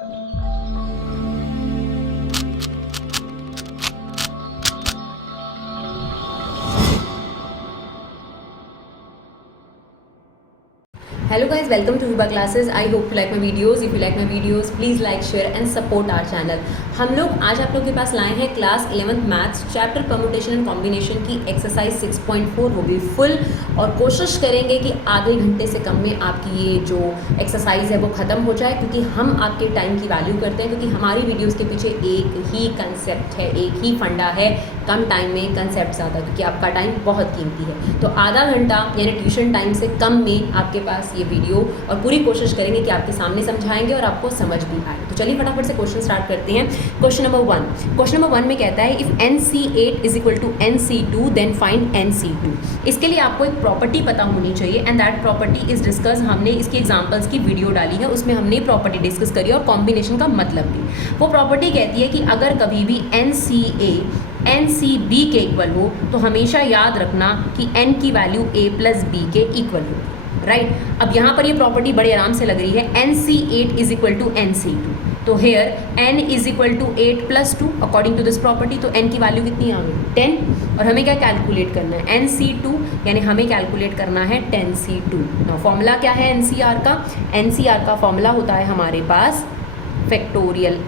Hello guys, welcome to Viva Classes. I hope you like my videos. If you like my videos, please like, share and support our channel. हम लोग आज आप लोग के पास लाए हैं class 11th maths chapter permutation and combination की exercise 6.4 वो भी फुल, और कोशिश करेंगे कि आधे घंटे से कम में आपकी ये जो एक्सरसाइज है वो ख़त्म हो जाए, क्योंकि हम आपके टाइम की वैल्यू करते हैं, क्योंकि हमारी वीडियोज़ के पीछे एक ही कंसेप्ट है, एक ही फंडा है, कम टाइम में कंसेप्ट ज़्यादा, क्योंकि आपका टाइम बहुत कीमती है। तो आधा घंटा यानी ट्यूशन टाइम से कम में आपके पास ये वीडियो, और पूरी कोशिश करेंगे कि आपके सामने समझाएंगे और आपको समझ भी आए। तो चलिए फटाफट से क्वेश्चन स्टार्ट करते हैं। क्वेश्चन नंबर 1, क्वेश्चन नंबर 1 में कहता है if NC8 is equal to NC2 then find NC2। इसके लिए आपको एक प्रॉपर्टी पता होनी चाहिए, and that property is discuss. हमने इसकी एग्जांपल्स की वीडियो डाली है, उसमें हमने प्रॉपर्टी डिस्कस करी और कॉम्बिनेशन का मतलब भी। वो प्रॉपर्टी कहती है कि अगर कभी भी NCA NCB के इक्वल हो तो हमेशा याद रखना कि N की वैल्यू A प्लस B के इक्वल हो, राइट। अब यहाँ पर ये प्रॉपर्टी बड़े आराम से लग रही है, NC8 is equal to NC2, तो here N is equal to 8 plus 2 according to this property. तो N की वैल्यू कितनी आ गई 10, और हमें क्या कैलकुलेट करना है NC2, यानी हमें कैलकुलेट करना है 10C2। ना फॉर्मूला क्या है NCR का? NCR का फॉर्मूला होता है हमारे पास फैक्टोरियल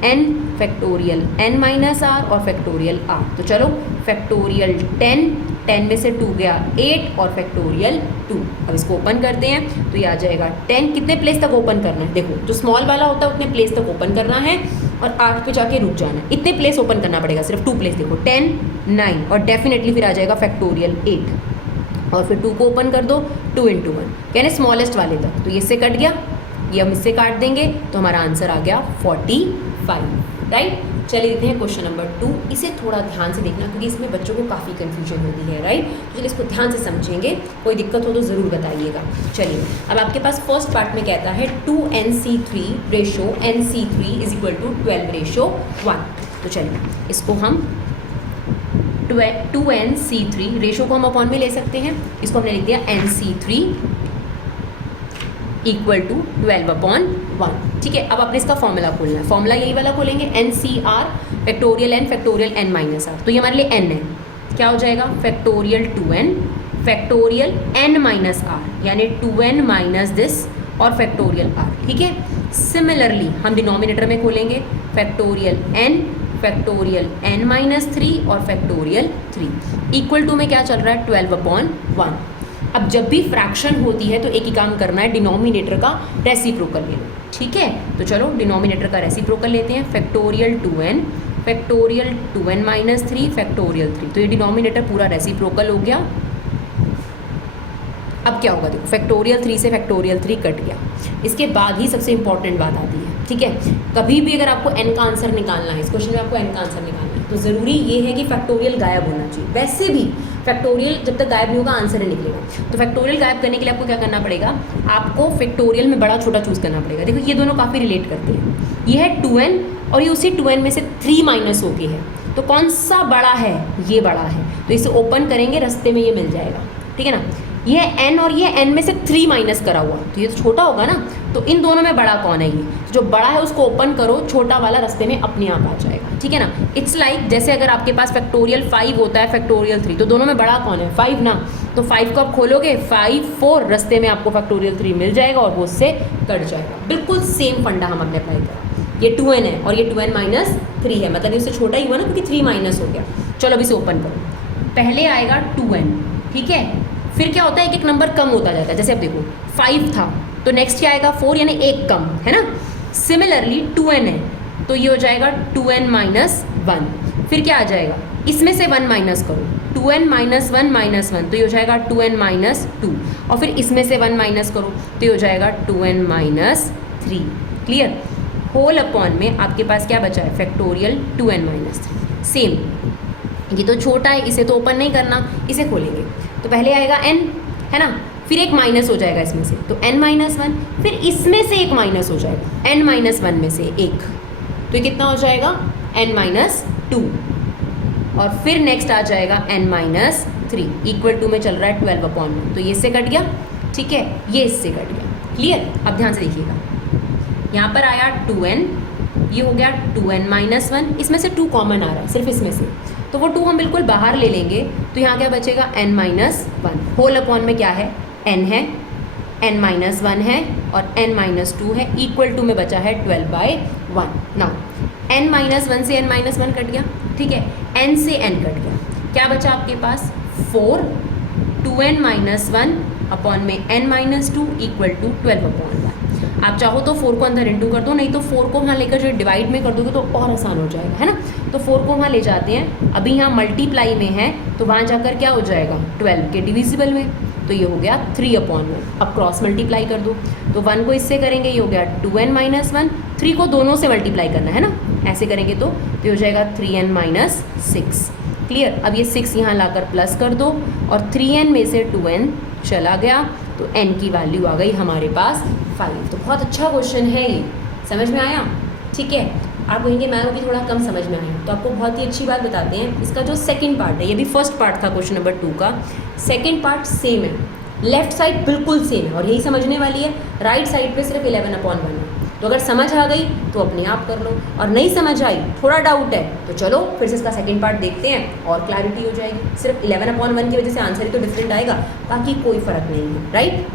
n माइनस r और फैक्टोरियल r। तो चलो फैक्टोरियल 10 में से 2 गया 8 और फैक्टोरियल 2। अब इसको ओपन करते हैं तो ये आ जाएगा 10। कितने प्लेस तक ओपन करना है? देखो जो स्मॉल वाला होता है उतने प्लेस तक ओपन करना है और 8 पे जाके रुक जाना है। इतने प्लेस ओपन करना पड़ेगा, सिर्फ 2 प्लेस। देखो 10 9 और डेफिनेटली फिर आ जाएगा फैक्टोरियल 8, और फिर 2 को ओपन कर दो 2 × 1 यानी स्मॉलेस्ट वाले तक। तो ये इससे कट गया, ये हम इससे काट देंगे तो हमारा आंसर आ गया 45, राइट। चलिए देखते हैं क्वेश्चन नंबर 2। इसे थोड़ा ध्यान से देखना क्योंकि इसमें बच्चों को काफ़ी कंफ्यूजन होती है, राइट। तो चलिए इसको ध्यान से समझेंगे, कोई दिक्कत हो तो ज़रूर बताइएगा। चलिए अब आपके पास फर्स्ट पार्ट में कहता है 2NC3 ratio NC3 is equal to 12:1। तो चलिए इसको हम 2NC3 रेशो को हम अपॉन में ले सकते हैं, इसको हमने लिख दिया NC3 इक्वल टू 12/1, ठीक है। अब अपने इसका फॉर्मूला खोलना है, फॉर्मूला यही वाला खोलेंगे NCR factorial n minus r। तो ये हमारे लिए n है, क्या हो जाएगा factorial 2n factorial n minus r, यानी 2n माइनस दिस और फैक्टोरियल r, ठीक है। सिमिलरली हम डिनोमिनेटर में खोलेंगे फैक्टोरियल n माइनस 3 और फैक्टोरियल 3 इक्वल टू में क्या चल रहा है 12/1। अब जब भी फ्रैक्शन होती है तो एक ही काम करना है, डिनोमिनेटर का रेसिप्रोकल ले लो, ठीक है। तो चलो डिनोमिनेटर का रेसिप्रोकल लेते हैं, फैक्टोरियल 2n माइनस 3 फैक्टोरियल 3। तो ये डिनोमिनेटर पूरा रेसिप्रोकल हो गया। अब क्या होगा देखो, फैक्टोरियल 3 से फैक्टोरियल 3 कट गया। इसके बाद ही सबसे इंपॉर्टेंट बात आती है, ठीक है। कभी भी अगर आपको n का आंसर निकालना है, इस क्वेश्चन में आपको n का आंसर निकालना है, तो ज़रूरी ये है कि फैक्टोरियल गायब होना चाहिए। वैसे भी फैक्टोरियल जब तक गायब नहीं होगा आंसर नहीं निकलेगा। तो फैक्टोरियल गायब करने के लिए आपको क्या करना पड़ेगा, आपको फैक्टोरियल में बड़ा छोटा चूज़ करना पड़ेगा। देखो ये दोनों काफ़ी रिलेट करते हैं, ये है 2n और ये उसी 2n में से 3 माइनस हो गए है, तो कौन सा बड़ा है? ये बड़ा है, तो इसे ओपन करेंगे रास्ते में ये मिल जाएगा, ठीक है ना। ये n और ये n में से 3 माइनस करा हुआ, तो ये तो छोटा होगा ना, तो इन दोनों में बड़ा कौन है? ये जो बड़ा है उसको ओपन करो, छोटा वाला रास्ते में अपने आप आ जाएगा, ठीक है ना। इट्स लाइक जैसे अगर आपके पास फैक्टोरियल 5 होता है फैक्टोरियल 3, तो दोनों में बड़ा कौन है? 5 ना। तो 5 को आप खोलोगे 5 4 रास्ते में आपको फैक्टोरियल 3 मिल जाएगा और वो उससे कट जाएगा। बिल्कुल सेम फंडा हमने अप्लाई करा। ये 2n है और ये 2n माइनस 3 है, मतलब ये उससे छोटा ही हुआ ना, क्योंकि 3 माइनस हो गया। चलो अब इसे ओपन करो, पहले आएगा 2n, ठीक है। फिर क्या होता है, एक एक नंबर कम होता जाता है। जैसे अब देखो 5 था तो नेक्स्ट क्या आएगा 4, यानी एक कम है ना। सिमिलरली 2n है तो ये हो जाएगा 2n माइनस 1। फिर क्या आ जाएगा, इसमें से 1 माइनस करो, 2n माइनस 1 तो ये हो जाएगा 2n माइनस 2, और फिर इसमें से 1 माइनस करो तो ये हो जाएगा 2n minus 3। Clear. Whole upon में आपके पास क्या बचा है, फैक्टोरियल 2n माइनस 3। सेम, ये तो छोटा है, इसे तो ओपन नहीं करना, इसे खोलेंगे। तो पहले आएगा n, है ना, फिर एक माइनस हो जाएगा इसमें से, तो n माइनस 1, फिर इसमें से एक माइनस हो जाएगा, n माइनस 1 में से एक, तो ये कितना हो जाएगा n माइनस 2, और फिर नेक्स्ट आ जाएगा n माइनस 3 इक्वल टू में चल रहा है 12/1। तो ये इससे कट गया, ठीक है, ये इससे कट गया। क्लियर। अब ध्यान से देखिएगा, यहाँ पर आया 2n ये हो गया 2n-1, इसमें से 2 कॉमन आ रहा है सिर्फ इसमें से, तो वो 2 हम बिल्कुल बाहर ले लेंगे, तो यहाँ क्या बचेगा n-1 होल अपॉन में क्या है n है, n-1 है और n-2 है, इक्वल टू में बचा है 12/1। नाउ n-1 से n-1 कट गया, ठीक है, n से n कट गया, क्या बचा आपके पास 4, 2n-1 अपॉन में n-2 इक्वल टू 12/1। आप चाहो तो 4 को अंदर इंटू कर दो, नहीं तो 4 को वहाँ लेकर जो डिवाइड में कर दोगे तो और आसान हो जाएगा, है ना। तो 4 को वहाँ ले जाते हैं, अभी यहाँ मल्टीप्लाई में है तो वहाँ जाकर क्या हो जाएगा 12 के डिविजिबल में, तो ये हो गया 3/1। अब क्रॉस मल्टीप्लाई कर दो, तो 1 को इससे करेंगे ये हो गया 2n-1, 3 को दोनों से मल्टीप्लाई करना है ना, ऐसे करेंगे तो ये हो जाएगा 3n-6। क्लियर। अब ये 6 यहाँ लाकर प्लस कर दो और 3n में से 2n चला गया, तो n की वैल्यू आ गई हमारे पास 5। तो बहुत अच्छा क्वेश्चन है ये, समझ में आया, ठीक है। आप कहेंगे मैं भी थोड़ा कम समझ में आया, तो आपको बहुत ही अच्छी बात बताते हैं, इसका जो सेकंड पार्ट है, ये भी फर्स्ट पार्ट था क्वेश्चन नंबर 2 का, सेकंड पार्ट सेम है, लेफ्ट साइड बिल्कुल सेम है और यही समझने वाली है, राइट साइड पे सिर्फ 11/1 है। तो अगर समझ आ गई तो अपने आप कर लो, और नहीं समझ आई, थोड़ा डाउट है, तो चलो फिर से इसका सेकंड पार्ट देखते हैं और क्लैरिटी हो जाएगी। सिर्फ 11/1 की वजह से आंसर ही तो डिफरेंट आएगा, बाकी कोई फ़र्क नहीं है, राइट।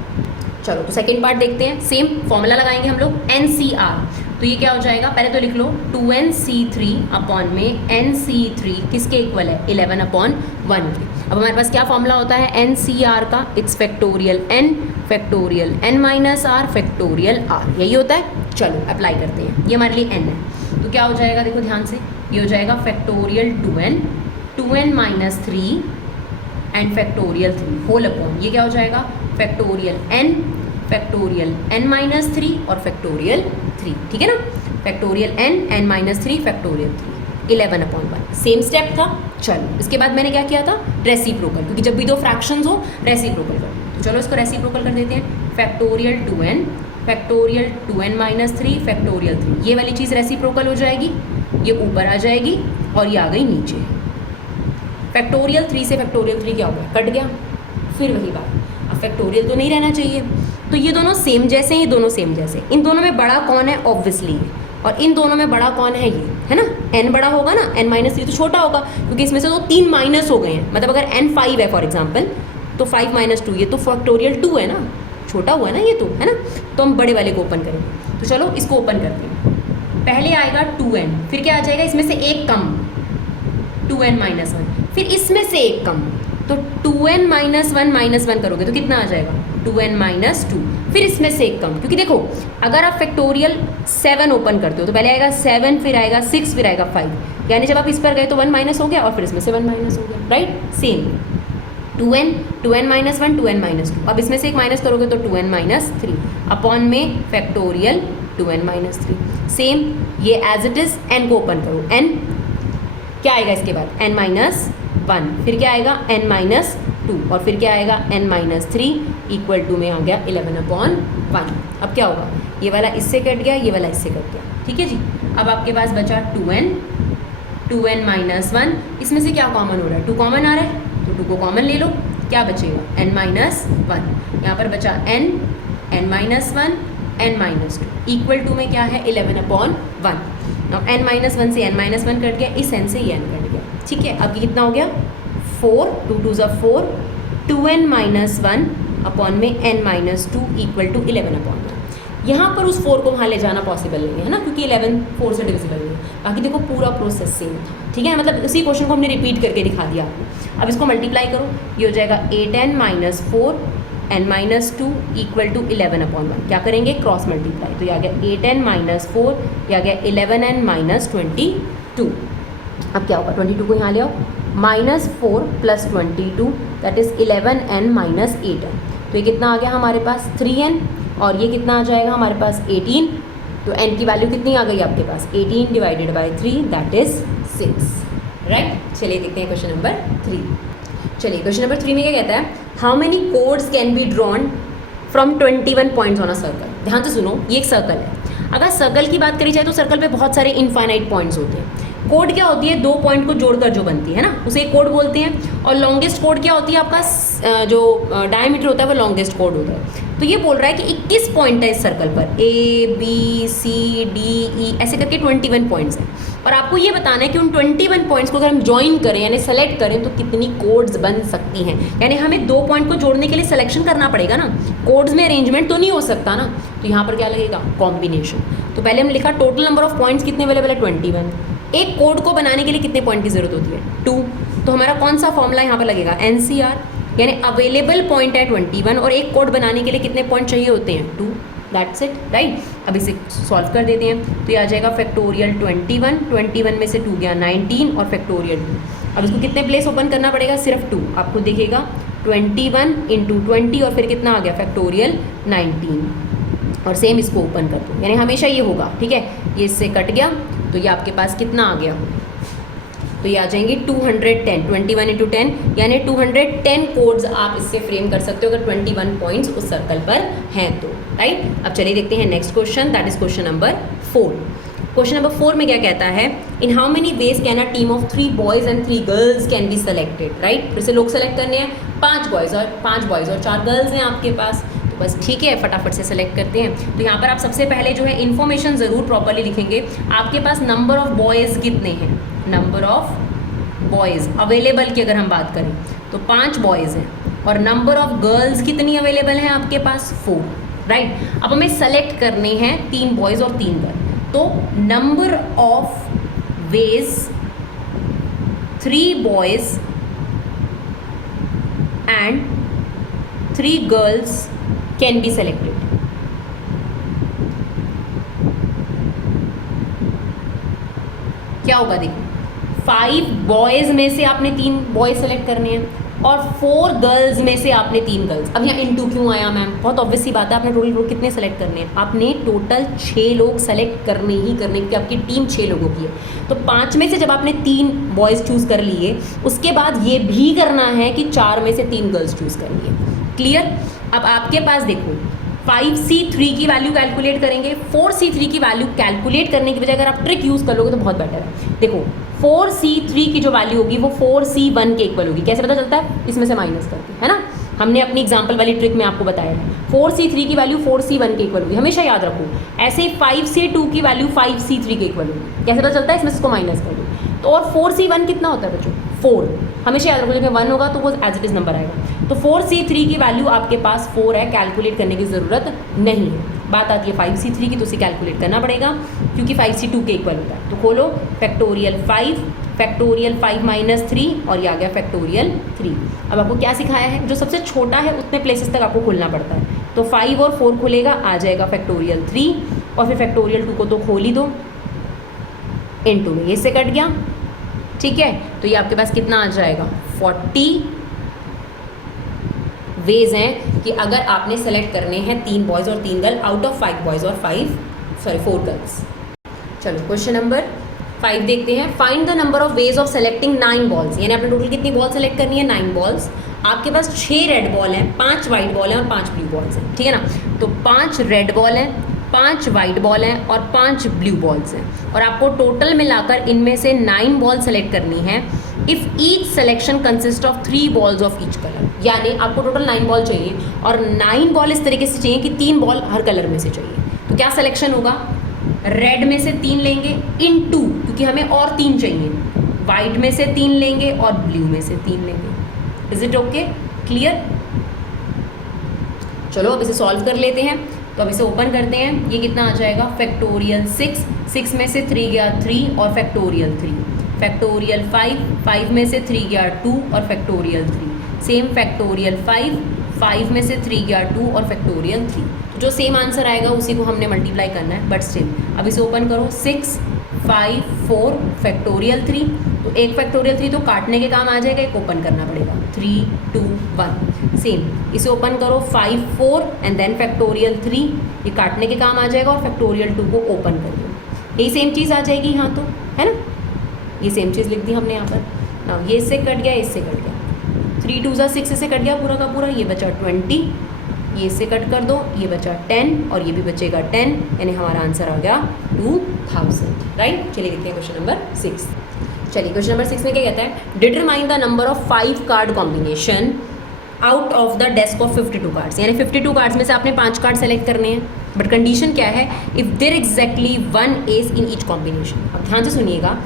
चलो तो सेकंड पार्ट देखते हैं, सेम फॉर्मूला लगाएंगे हम लोग NCR, तो ये क्या हो जाएगा, पहले तो लिख लो 2nc3 अपॉन में nc3 किसके इक्वल है 11/1 के। अब हमारे पास क्या फॉर्मूला होता है NCR का, it's factorial n factorial n-r factorial r, यही होता है। चलो अप्लाई करते हैं, ये हमारे लिए n है, तो क्या हो जाएगा देखो ध्यान से, ये हो जाएगा factorial 2n-3 and factorial 3 whole upon, ये क्या हो जाएगा फैक्टोरियल n फैक्टोरियल n-3 और फैक्टोरियल 3, ठीक है ना, factorial n-3 factorial 3 11/1, same step था। चलो इसके बाद मैंने क्या किया था, रेसिप्रोकल, क्योंकि जब भी दो फ्रैक्शंस हो रेसिप्रोकल कर, तो चलो इसको रेसिप्रोकल कर देते हैं, factorial 2n factorial 2n-3 factorial 3, ये वाली चीज़ रेसिप्रोकल हो जाएगी, ये ऊपर आ जाएगी और ये आ गई नीचे। फैक्टोरियल 3 से फैक्टोरियल 3 क्या हो गया, कट गया, फिर वही बात, अब फैक्टोरियल तो नहीं रहना चाहिए, तो ये दोनों सेम जैसे हैं, ये दोनों सेम जैसे, इन दोनों में बड़ा कौन है ऑब्वियसली, और इन दोनों में बड़ा कौन है ये, है ना, n बड़ा होगा ना, n-3 तो छोटा होगा, क्योंकि इसमें से तो 3 माइनस हो गए हैं, मतलब अगर n 5 है फॉर एग्जाम्पल, तो 5 - 2, ये तो फैक्टोरियल 2 है ना, छोटा हुआ ना ये तो, है ना, तो हम बड़े वाले को ओपन करेंगे, तो चलो इसको ओपन करते हैं। पहले आएगा 2n, फिर क्या आ जाएगा, इसमें से एक कम 2n-1, फिर इसमें से एक कम, तो 2n-1 करोगे तो कितना आ जाएगा 2n-2, फिर इसमें से एक कम, क्योंकि देखो अगर आप फैक्टोरियल 7 ओपन करते हो तो पहले आएगा 7, फिर आएगा 6, फिर आएगा 5, यानी जब आप इस पर गए तो 1 माइनस हो गया और फिर इसमें से 1 माइनस हो गया, राइट। सेम 2n-1 2n-2, अब इसमें से एक माइनस करोगे तो 2n-3 अपॉन में फैक्टोरियल 2n-3, सेम ये एज इट इज़, n को ओपन करो, n क्या आएगा इसके बाद n-1, फिर क्या आएगा n-2 और फिर क्या आएगा n-3 इक्वल टू में आ गया 11/1। अब क्या होगा, ये वाला इससे कट गया, ये वाला इससे कट गया, ठीक है जी। अब आपके पास बचा 2n-1, इसमें से क्या कॉमन हो रहा है, 2 कॉमन आ रहा है, तो 2 को कॉमन ले लो, क्या बचेगा n-1, यहाँ पर बचा n-1 n-2 इक्वल टू में क्या है 11/1। अब n-1 से n-1 कट गया, इस n से ये n कट गया, ठीक है। अब ये कितना हो गया 4, 2 2 ज़ा 4, 2n-1 अपॉन में n-2 इक्वल टू 11/1। यहाँ पर उस 4 को वहाँ ले जाना पॉसिबल नहीं है ना, क्योंकि 11 4 से डिविजिबल नहीं है, बाकी देखो पूरा प्रोसेस सेम था, ठीक है, मतलब उसी क्वेश्चन को हमने रिपीट करके दिखा दिया आपको। अब इसको मल्टीप्लाई करो, ये हो जाएगा 8n-4 n-2 इक्वल टू 11/1, क्या करेंगे क्रॉस मल्टीप्लाई, तो ये आ गया 8n-4, ये आ गया 11n-22। अब क्या होगा 22 को यहाँ ले आओ, -4 + 22 दैट इज़ 11n-8n, तो ये कितना आ गया हमारे पास 3n, और ये कितना आ जाएगा हमारे पास 18, तो n की वैल्यू कितनी आ गई आपके पास 18 divided by 3 that is 6, right. चलिए देखते हैं क्वेश्चन नंबर 3। चलिए क्वेश्चन नंबर 3 में क्या कहता है, how many codes can be drawn from 21 points on a circle. ध्यान से सुनो, ये एक सर्कल है, अगर सर्कल की बात करी जाए तो सर्कल पे बहुत सारे इनफाइनाइट पॉइंट्स होते हैं। कोड क्या होती है, 2 पॉइंट को जोड़कर जो बनती है ना, उसे एक कोड बोलते हैं। और लॉन्गेस्ट कोड क्या होती है, आपका जो डायमीटर होता है वो लॉन्गेस्ट कोड होता है। तो ये बोल रहा है कि 21 पॉइंट है इस सर्कल पर, ABCDE ऐसे करके 21 पॉइंट्स हैं, और आपको ये बताना है कि उन 21 पॉइंट्स को अगर हम ज्वाइन करें यानी सेलेक्ट करें तो कितनी कोड्स बन सकती हैं। यानी हमें 2 पॉइंट को जोड़ने के लिए सिलेक्शन करना पड़ेगा ना, कोड्स में अरेंजमेंट तो नहीं हो सकता ना, तो यहाँ पर क्या लगेगा, कॉम्बिनेशन। तो पहले हम लिखा टोटल नंबर ऑफ पॉइंट्स कितने अवेलेबल है, 21। एक कोड को बनाने के लिए कितने पॉइंट की जरूरत होती है, 2। तो हमारा कौन सा फॉर्मूला यहाँ पर लगेगा, NCR, यानी अवेलेबल पॉइंट है 21 और एक कोड बनाने के लिए कितने पॉइंट चाहिए होते हैं, 2। That's it, right. अब इसे सॉल्व कर देते हैं, तो ये आ जाएगा फैक्टोरियल 21 में से 2 गया 19 और फैक्टोरियल 2। अब इसको कितने प्लेस ओपन करना पड़ेगा, सिर्फ 2। आपको दिखेगा 21 × 20 और फिर कितना आ गया, फैक्टोरियल 19, और सेम इसको ओपन कर दो, यानी हमेशा ये होगा, ठीक है। ये इससे कट गया तो ये आपके पास कितना आ गया, तो ये आ जाएंगे 210, 21 × 10 यानी 210 कोड्स आप इससे फ्रेम कर सकते हो अगर 21 पॉइंट्स उस सर्कल पर हैं तो, राइट। अब चलिए देखते हैं next question, that is question number 4। Question number 4 में क्या कहता है, इन how many veg can a team of 3 boys and 3 girls can be selected, right. फिर से लोग सेलेक्ट करने हैं, 5 बॉयज़ और 4 गर्ल्स हैं आपके पास, तो बस ठीक है, फटाफट से सेलेक्ट करते हैं। तो यहाँ पर आप सबसे पहले जो है इन्फॉर्मेशन ज़रूर प्रॉपरली लिखेंगे। आपके पास नंबर ऑफ बॉयज़ कितने हैं, नंबर ऑफ बॉयज़ अवेलेबल की अगर हम बात करें तो 5 बॉयज़ हैं, और नंबर ऑफ गर्ल्स कितनी अवेलेबल हैं आपके पास, 4, राइट। अब हमें सेलेक्ट करने हैं 3 बॉयज़ और 3 गर्ल, तो number of veg 3 boys and 3 girls can be selected. क्या होगा, देखो 5 बॉयज़ में से आपने 3 बॉयज़ सेलेक्ट करने हैं और 4 गर्ल्स में से आपने 3 गर्ल्स। अब यहाँ इनटू क्यों आया मैम, बहुत ऑब्वियस सी बात है, आपने टोटल कितने सेलेक्ट करने हैं, आपने टोटल 6 लोग सेलेक्ट करने ही करने, क्योंकि आपकी टीम 6 लोगों की है। तो 5 में से जब आपने 3 बॉयज़ चूज़ कर लिए, उसके बाद ये भी करना है कि 4 में से 3 गर्ल्स चूज़ करनी है। क्लियर। अब आपके पास देखो 5C3 की वैल्यू कैलकुलेट करेंगे, 4C3 की वैल्यू कैलकुलेट करने की बजाय अगर आप ट्रिक यूज़ कर लोगे तो बहुत बेटर है। देखो 4C3 की जो वैल्यू होगी वो 4C1 के इक्वल होगी। कैसे पता चलता है, इसमें से माइनस करके, है ना, हमने अपनी एग्जांपल वाली ट्रिक में आपको बताया है। 4C3 की वैल्यू 4C1 के इक्वल होगी, हमेशा याद रखो। ऐसे ही 5C2 की वैल्यू 5C3 के इक्वल होगी। कैसे पता चलता है, इसमें से इसको माइनस कर दो। तो और 4C1 कितना होता है बच्चों, 4, हमेशा याद रखो, जब 1 होगा तो वो एज इट इज़ नंबर आएगा। तो 4C3 की वैल्यू आपके पास 4 है, कैलकुलेट करने की ज़रूरत नहीं है। बात आती है 5C3 की, तो उसे कैलकुलेट करना पड़ेगा क्योंकि 5C2 के इक्वल होता है। तो खोलो फैक्टोरियल 5 -3 और ये आ गया फैक्टोरियल 3। अब आपको क्या सिखाया है, जो सबसे छोटा है उतने प्लेसेस तक आपको खोलना पड़ता है। तो 5 और 4 खुलेगा, आ जाएगा फैक्टोरियल 3, और फिर फैक्टोरियल 2 को तो खोल ही दो, इनटू में ये से कट गया, ठीक है। तो ये आपके पास कितना आ जाएगा, 40 वेज हैं कि अगर आपने सेलेक्ट करने हैं 3 बॉयज़ और 3 गर्ल आउट ऑफ 5 बॉयज़ और 4 गर्ल्स। चलो क्वेश्चन नंबर 5 देखते हैं। Find the number of ways of selecting 9 balls, यानी आपने टोटल कितनी बॉल सेलेक्ट करनी है, 9 बॉल्स। आपके पास 6 रेड बॉल हैं, 5 वाइट बॉल हैं और 5 ब्लू बॉल्स हैं, ठीक है ना। तो 5 रेड बॉल हैं, 5 वाइट बॉल हैं और 5 ब्लू बॉल्स हैं, और आपको टोटल मिलाकर इनमें से 9 बॉल सेलेक्ट करनी है। If each selection consist of 3 balls of each colour, यानी आपको टोटल 9 बॉल चाहिए और 9 बॉल इस तरीके से चाहिए कि 3 बॉल हर कलर में से चाहिए। तो क्या सिलेक्शन होगा, रेड में से 3 लेंगे इनटू, क्योंकि हमें और 3 चाहिए, वाइट में से 3 लेंगे और ब्लू में से 3 लेंगे। Is it okay, clear. चलो अब इसे सॉल्व कर लेते हैं। तो अब इसे ओपन करते हैं, ये कितना आ जाएगा, फैक्टोरियल 6 में से 3 गया 3 और फैक्टोरियल 3, फैक्टोरियल 5 में से 3 गया 2 और फैक्टोरियल 3, सेम फैक्टोरियल 5 में से 3 गया 2 और फैक्टोरियल 3। तो जो सेम आंसर आएगा उसी को हमने मल्टीप्लाई करना है, बट स्टिल। अब इसे ओपन करो, 6 5 4 फैक्टोरियल 3, तो एक फैक्टोरियल 3 तो काटने के काम आ जाएगा, एक ओपन करना पड़ेगा, 3 2 1। सेम इसे ओपन करो, 5 4 एंड देन फैक्टोरियल 3, ये काटने के काम आ जाएगा, और फैक्टोरियल 2 को ओपन कर दो, यही सेम चीज़ आ जाएगी यहाँ, तो है ना, ये सेम चीज़ लिख दी हमने यहाँ पर ना। ये इससे कट गया, इससे कट गया, 3 2 6 इससे कट गया पूरा का पूरा, ये बचा 20, ये इससे कट कर दो, ये बचा 10 और ये भी बचेगा 10, यानी हमारा आंसर आ गया 2000, राइट। चलिए देखते हैं क्वेश्चन नंबर 6। चलिए क्वेश्चन नंबर 6 में क्या कहता है, determine the number of 5 card combination out of the desk of 52 cards, यानी 52 कार्ड्स में से आपने 5 कार्ड सेलेक्ट करने हैं, बट कंडीशन क्या है, if there exactly 1 ace in each combination. अब ध्यान से सुनिएगा,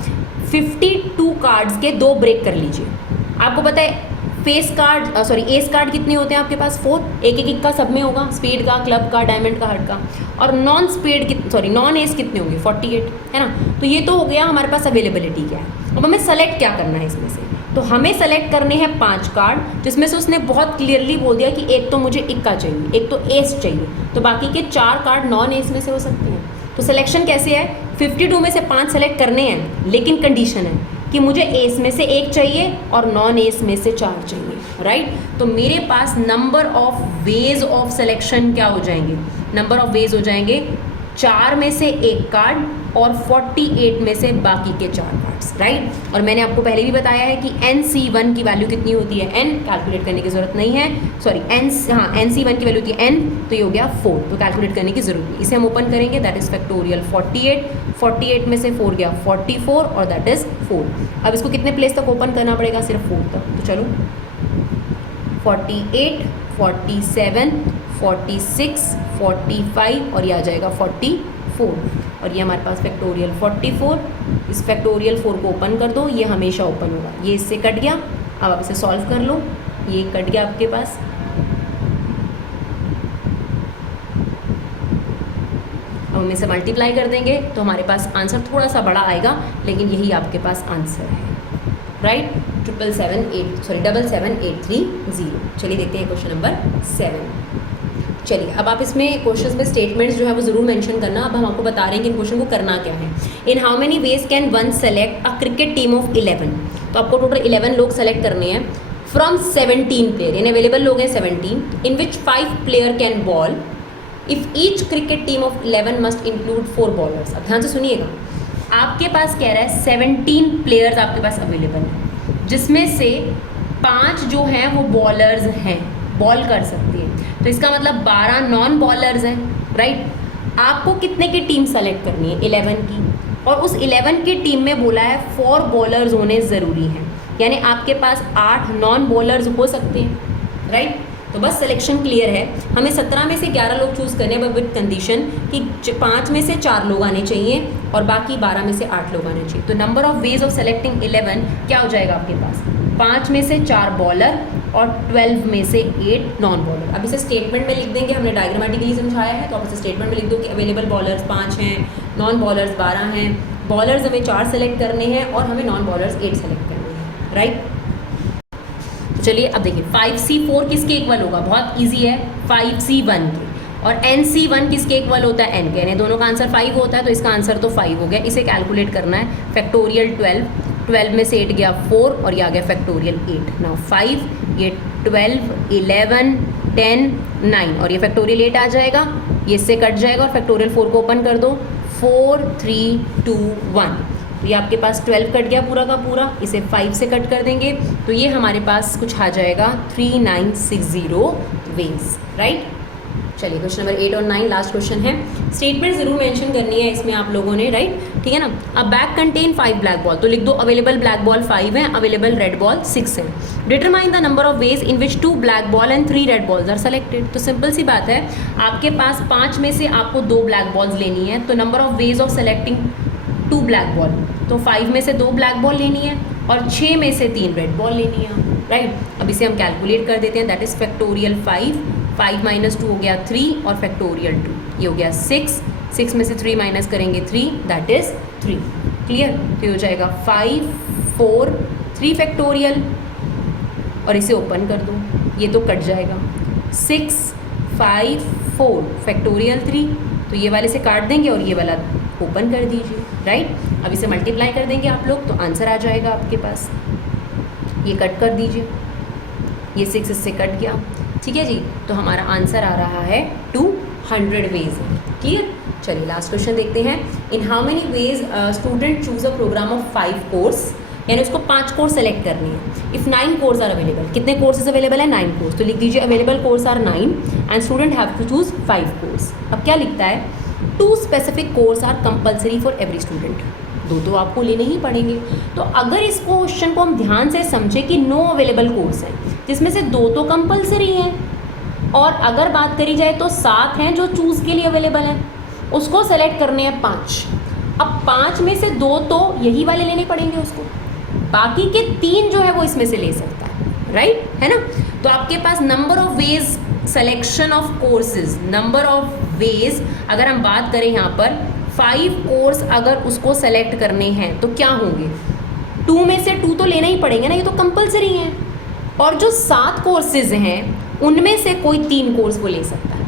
52 कार्ड्स के 2 ब्रेक कर लीजिए। आपको पता है फेस कार्ड एस कार्ड कितने होते हैं आपके पास, 4, एक का सब में होगा, स्पेड का, क्लब का, डायमंड का, हार्ट का, और नॉन एस कितने होंगे, 48, है ना। तो ये तो हो गया हमारे पास अवेलेबिलिटी क्या है। अब हमें सेलेक्ट क्या करना है इसमें से, तो हमें सेलेक्ट करने हैं 5 कार्ड, जिसमें से उसने बहुत क्लियरली बोल दिया कि एक तो मुझे इक्का चाहिए, एक तो एस चाहिए, तो बाकी के 4 कार्ड नॉन एस में से हो सकते हैं। तो सिलेक्शन कैसे है, 52 में से 5 सेलेक्ट करने हैं, लेकिन कंडीशन है कि मुझे एस में से 1 चाहिए और नॉन एस में से 4 चाहिए, राइट। तो मेरे पास number of ways of selection क्या हो जाएंगे, नंबर ऑफ वेज हो जाएंगे 4 में से 1 कार्ड और 48 में से बाकी के 4 कार्ड्स, राइट। और मैंने आपको पहले भी बताया है कि NC1 की वैल्यू कितनी होती है, n, कैलकुलेट करने की जरूरत नहीं है, NC1 की वैल्यू होती है n, तो ये हो गया 4, तो कैलकुलेट करने की जरूरत नहीं। इसे हम ओपन करेंगे, दैट इज फैक्टोरियल 48 में से 4 गया 44 और दैट इज 4। अब इसको कितने प्लेस तक ओपन करना पड़ेगा, सिर्फ 4 तक। तो चलो 48, 47, 46, 45 और ये आ जाएगा 44, और ये हमारे पास फैक्टोरियल 44। इस फैक्टोरियल 4 को ओपन कर दो, ये हमेशा ओपन होगा, ये इससे कट गया। अब आप इसे सॉल्व कर लो, ये कट गया आपके पास, अब हम इसे मल्टीप्लाई कर देंगे तो हमारे पास आंसर थोड़ा सा बड़ा आएगा, लेकिन यही आपके पास आंसर है, राइट। 7783 चलिए देखते हैं क्वेश्चन नंबर 7। चलिए अब आप इसमें क्वेश्चन में स्टेटमेंट्स जो है वो ज़रूर मेंशन करना। अब हम आपको बता रहे हैं कि इन क्वेश्चन को करना क्या है। इन how many veg can one select a cricket team of 11, तो आपको टोटल 11 लोग सेलेक्ट करने हैं फ्रॉम 17 प्लेयर, यानी अवेलेबल लोग हैं 17, इन विच 5 player can ball if each cricket team of 11 must include 4 bowlers. अब ध्यान से सुनिएगा, आपके पास कह रहा है 17 प्लेयर्स आपके पास अवेलेबल हैं, जिसमें से 5 जो हैं वो बॉलर्स हैं, बॉल कर सकती है, तो इसका मतलब 12 नॉन बॉलर्स हैं, राइट। आपको कितने की टीम सेलेक्ट करनी है, 11 की, और उस 11 की टीम में बोला है 4 बॉलर्स होने ज़रूरी हैं, यानी आपके पास 8 नॉन बॉलर्स हो सकते हैं, राइट। तो बस सिलेक्शन क्लियर है, हमें 17 में से 11 लोग चूज़ करने हैं, विद कंडीशन कि 5 में से 4 लोग आने चाहिए और बाकी 12 में से 8 लोग आने चाहिए। तो number of ways of selecting 11 क्या हो जाएगा आपके पास, 5 में से 4 बॉलर और 12 में से 8 नॉन बॉलर। अब इसे स्टेटमेंट में लिख देंगे, हमने डायग्रामेटिकली समझाया है, तो आप इसे स्टेटमेंट में लिख दो कि अवेलेबल बॉलर्स 5 हैं, नॉन बॉलर्स 12 हैं, बॉलर्स हमें 4 सेलेक्ट करने हैं और हमें नॉन बॉलर्स 8 सेलेक्ट करने हैं, राइट। चलिए अब देखिए 5C4 किसके इक्वल होगा, बहुत इजी है, 5C1 के, और NC1 किसके इक्वल होता है, n के, यानी दोनों का आंसर 5 होता है, तो इसका आंसर तो 5 हो गया। इसे कैलकुलेट करना है, फैक्टोरियल 12 में से 8 गया 4 और ये आ गया फैक्टोरियल 8, नाउ 5, ये 12, 11, 10, 9 और ये फैक्टोरियल 8 आ जाएगा, ये इससे कट जाएगा और फैक्टोरियल 4 को ओपन कर दो, 4, 3, 2, 1, तो ये आपके पास 12 कट गया पूरा का पूरा, इसे 5 से कट कर देंगे तो ये हमारे पास कुछ आ जाएगा 3960 वेज, राइट। चलिए क्वेश्चन नंबर 8 और 9 लास्ट क्वेश्चन है। स्टेटमेंट जरूर मेंशन करनी है इसमें आप लोगों ने, राइट, ठीक है ना। अब बैग कंटेन 5 ब्लैक बॉल, तो लिख दो अवेलेबल ब्लैक बॉल 5 है, अवेलेबल रेड बॉल 6 है। Determine the number of ways in which 2 black ball and 3 red balls are selected. तो सिंपल सी बात है, आपके पास 5 में से आपको 2 ब्लैक बॉल्स लेनी है, तो number of ways of selecting 2 black ball, तो 5 में से 2 ब्लैक बॉल लेनी है और 6 में से 3 रेड बॉल लेनी है, राइट। अब इसे हम कैलकुलेट कर देते हैं, दैट इज फैक्टोरियल 5 माइनस 2 हो गया 3 और फैक्टोरियल 2 ये हो गया 6 में से 3 माइनस करेंगे 3, दैट इज 3, क्लियर। तो ये हो जाएगा 5, 4, 3 फैक्टोरियल और इसे ओपन कर दो, ये तो कट जाएगा, 6, 5, 4 फैक्टोरियल 3, तो ये वाले से काट देंगे और ये वाला ओपन कर दीजिए, राइट। अब इसे मल्टीप्लाई कर देंगे आप लोग तो आंसर आ जाएगा आपके पास, ये कट कर दीजिए, ये 6 इससे कट गया, ठीक है जी। तो हमारा आंसर आ रहा है 200 वेज, क्लियर। चलिए लास्ट क्वेश्चन देखते हैं। In how many ways student choose a program of 5 course, यानी उसको 5 कोर्स सेलेक्ट करनी है। इफ़ 9 कोर्स आर अवेलेबल, कितने कोर्सेज अवेलेबल है, 9 कोर्स, तो लिख दीजिए available course are 9 and student have to choose 5 course. अब क्या लिखता है, 2 specific course are compulsory for every student, 2 तो आपको लेने ही पड़ेंगे। तो अगर इस क्वेश्चन को हम ध्यान से समझे कि नो अवेलेबल कोर्स है, जिसमें से 2 तो कंपलसरी हैं और अगर बात करी जाए तो 7 हैं जो चूज़ के लिए अवेलेबल हैं। उसको सेलेक्ट करने हैं 5। अब 5 में से 2 तो यही वाले लेने पड़ेंगे उसको, बाकी के 3 जो है वो इसमें से ले सकता है, राइट, है ना। तो आपके पास number of ways selection of courses, number of ways अगर हम बात करें यहाँ पर 5 कोर्स अगर उसको सेलेक्ट करने हैं तो क्या होंगे, 2 में से 2 तो लेना ही पड़ेंगे ना, ये तो कंपलसरी हैं। और जो 7 कोर्सेज हैं उनमें से कोई 3 कोर्स वो ले सकता है,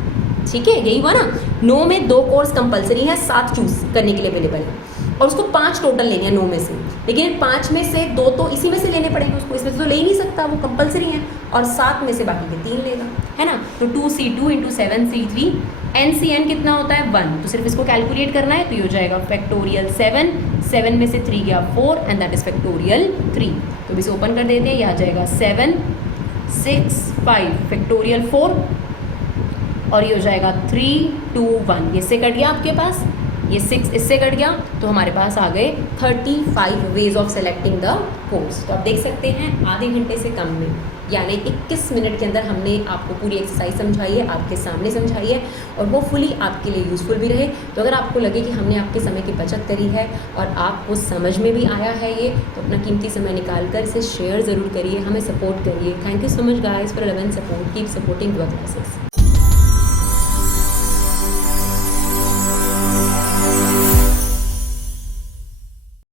ठीक है, यही हुआ ना। 9 में 2 कोर्स कंपलसरी है, 7 चूज करने के लिए अवेलेबल है और उसको 5 टोटल लेने हैं 9 में से, लेकिन 5 में से 2 तो इसी में से लेने पड़ेंगे उसको, इसमें से तो ले ही नहीं सकता, वो कंपलसरी है। और 7 में से बाकी के 3 लेगा, है ना। तो 2C2 इंटू 7C3, NCN कितना होता है 1, तो सिर्फ इसको कैलकुलेट करना है, तो ये हो जाएगा फैक्टोरियल 7, 7 में से 3 गया 4 एंड दैट इज फैक्टोरियल 3। तो इसे ओपन कर देते हैं, यह आ जाएगा 7 6 5 फैक्टोरियल 4 और ये हो जाएगा 3 2 1, ये इससे कट गया आपके पास, ये 6 इससे कट गया, तो हमारे पास आ गए 35 ways of selecting the course. तो आप देख सकते हैं आधे घंटे से कम में, यानी 21 मिनट के अंदर हमने आपको पूरी एक्सरसाइज समझाई है, आपके सामने समझाई है और वो फुली आपके लिए यूज़फुल भी रहे। तो अगर आपको लगे कि हमने आपके समय की बचत करी है और आपको समझ में भी आया है ये, तो अपना कीमती समय निकाल कर इसे शेयर ज़रूर करिए, हमें सपोर्ट करिए। Thank you so much guys for 11 support, keep supporting your classes.